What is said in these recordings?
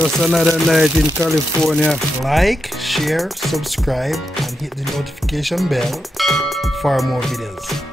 Just another night in California. Like, share, subscribe, and hit the notification bell for more videos.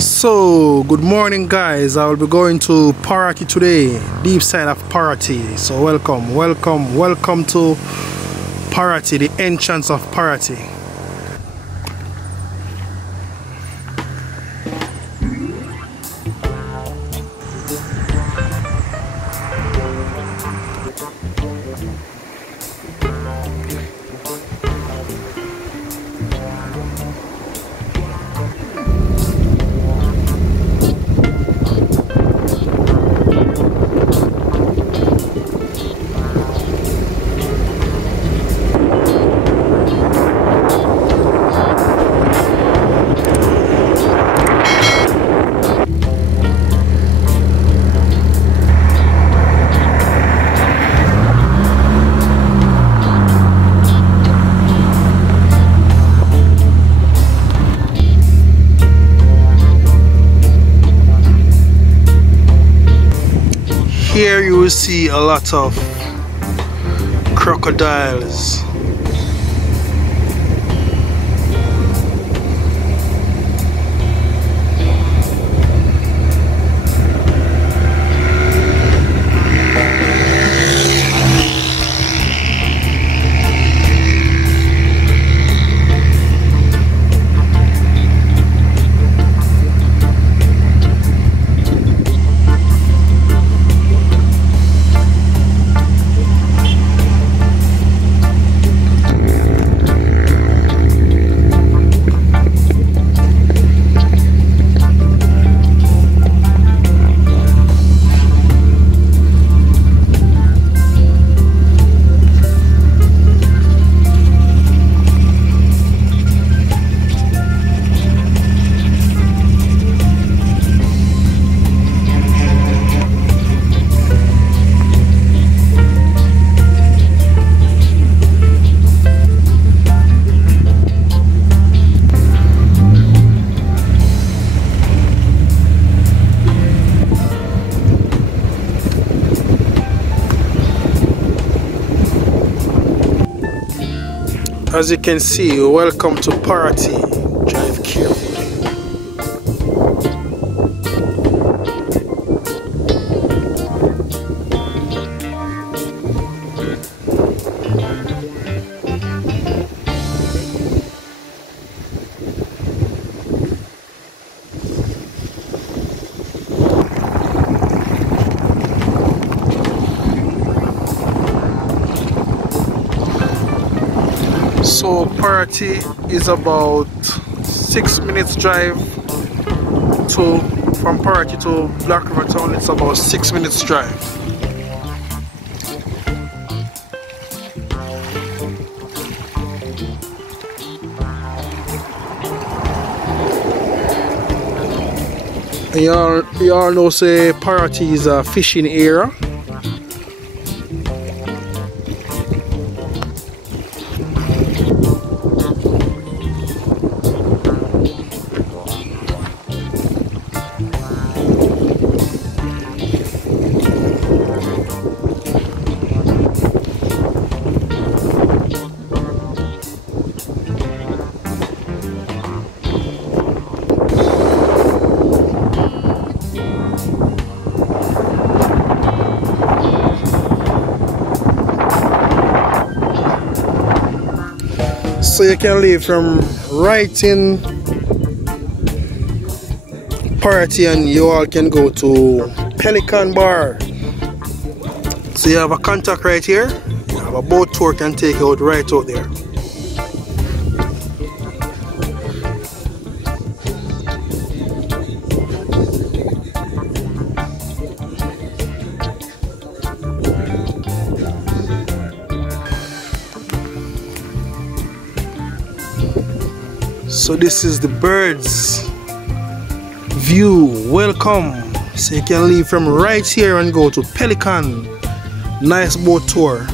So good morning guys, I will be going to Parottee today, deep side of Parottee. So welcome to Parottee, the entrance of Parottee. Here you will see a lot of crocodiles. As you can see, welcome to Parottee. Drive carefully. So Parottee is about 6 minutes drive from Parottee to Black River Town. It's about 6 minutes drive. You all know say Parottee is a fishing area. So you can leave from right in Parottee and you all can go to Pelican Bar. So you have a contact right here. You have a boat tour can take you out right out there. So this is the birds view. Welcome. So you can leave from right here and go to Pelican. Nice boat tour.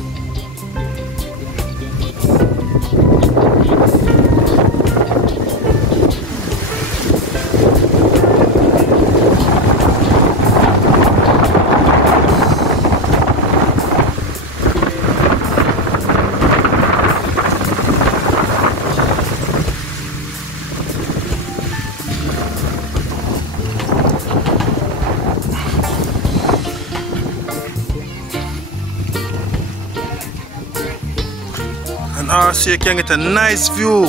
And also you can get a nice view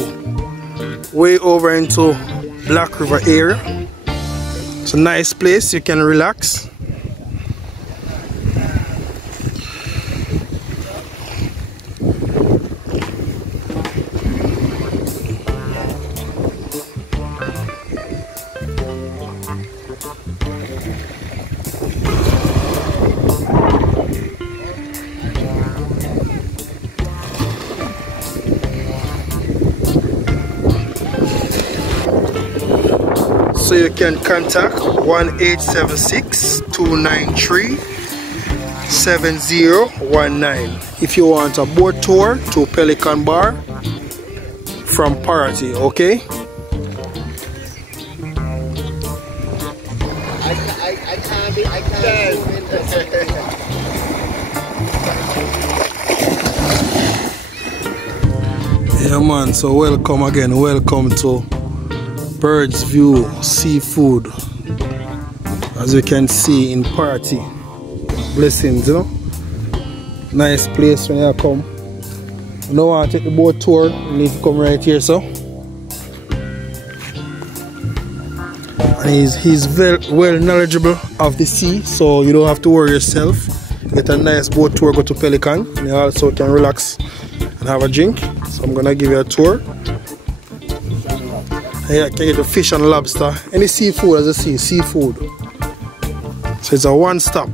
way over into Black River area. It's a nice place, you can relax. So you can contact 1-876-293-7019 if you want a boat tour to Pelican Bar from Parottee, okay? I can't. Yeah man, so welcome again, welcome to Birds View Seafood, as you can see in Parottee. Blessings, you know. Nice place when you come. You don't want to take the boat tour, you need to come right here, so. And he's very well knowledgeable of the sea, so you don't have to worry yourself. Get a nice boat tour, go to Pelican, and you also can relax and have a drink. So I'm gonna give you a tour. Here you can get the fish and lobster, any seafood as you see, seafood. So it's a one-stop.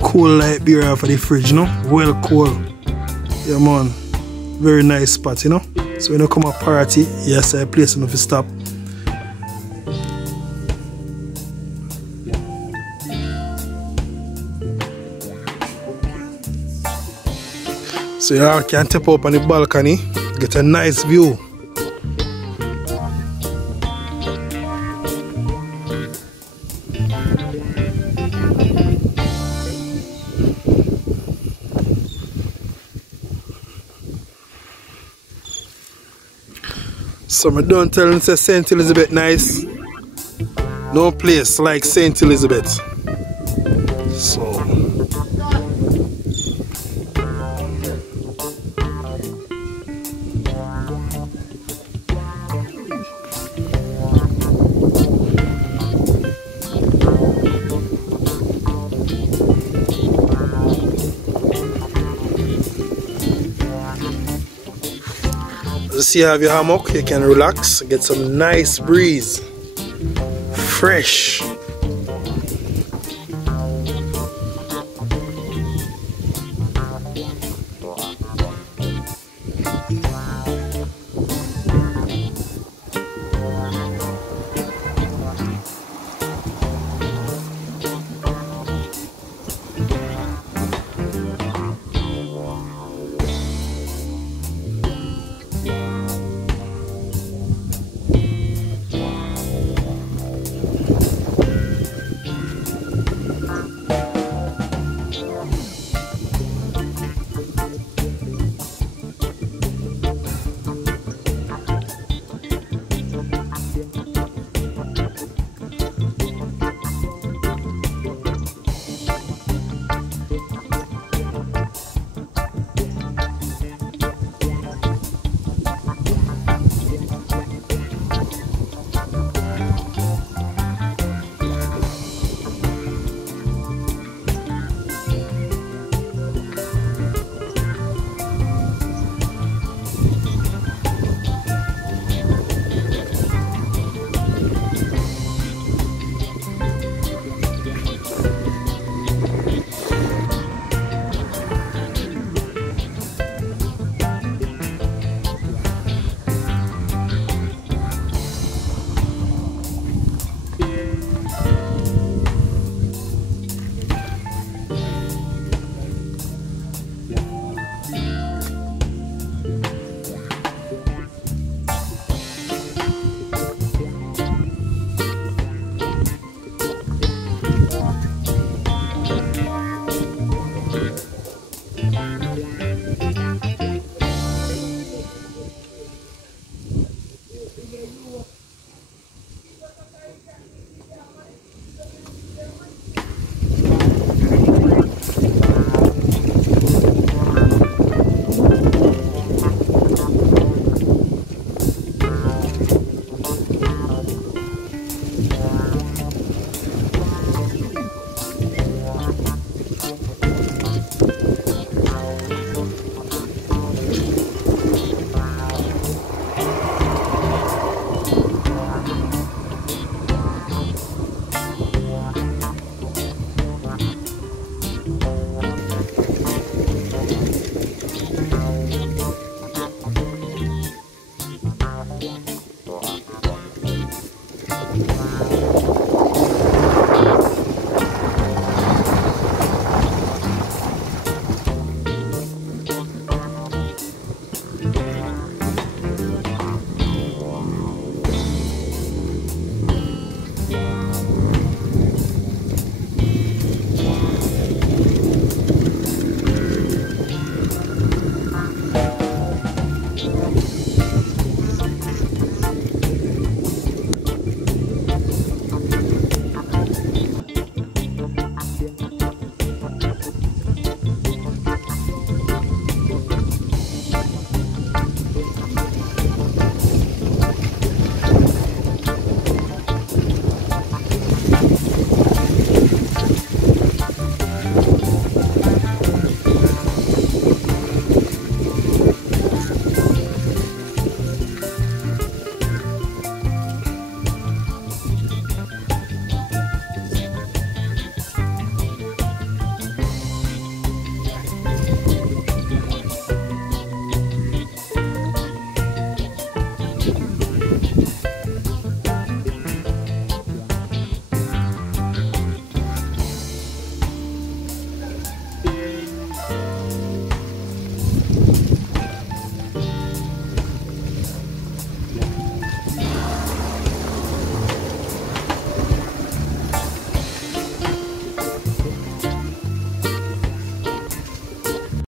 Cool light beer off of the fridge, you know? Well cool. Yeah man. Very nice spot, you know? So when you come up Parottee, yes, a place enough to stop. So you all can step up on the balcony, get a nice view. So I don't tell them say St. Elizabeth nice. No place like St. Elizabeth. So see, you have your hammock, you can relax, get some nice breeze, fresh.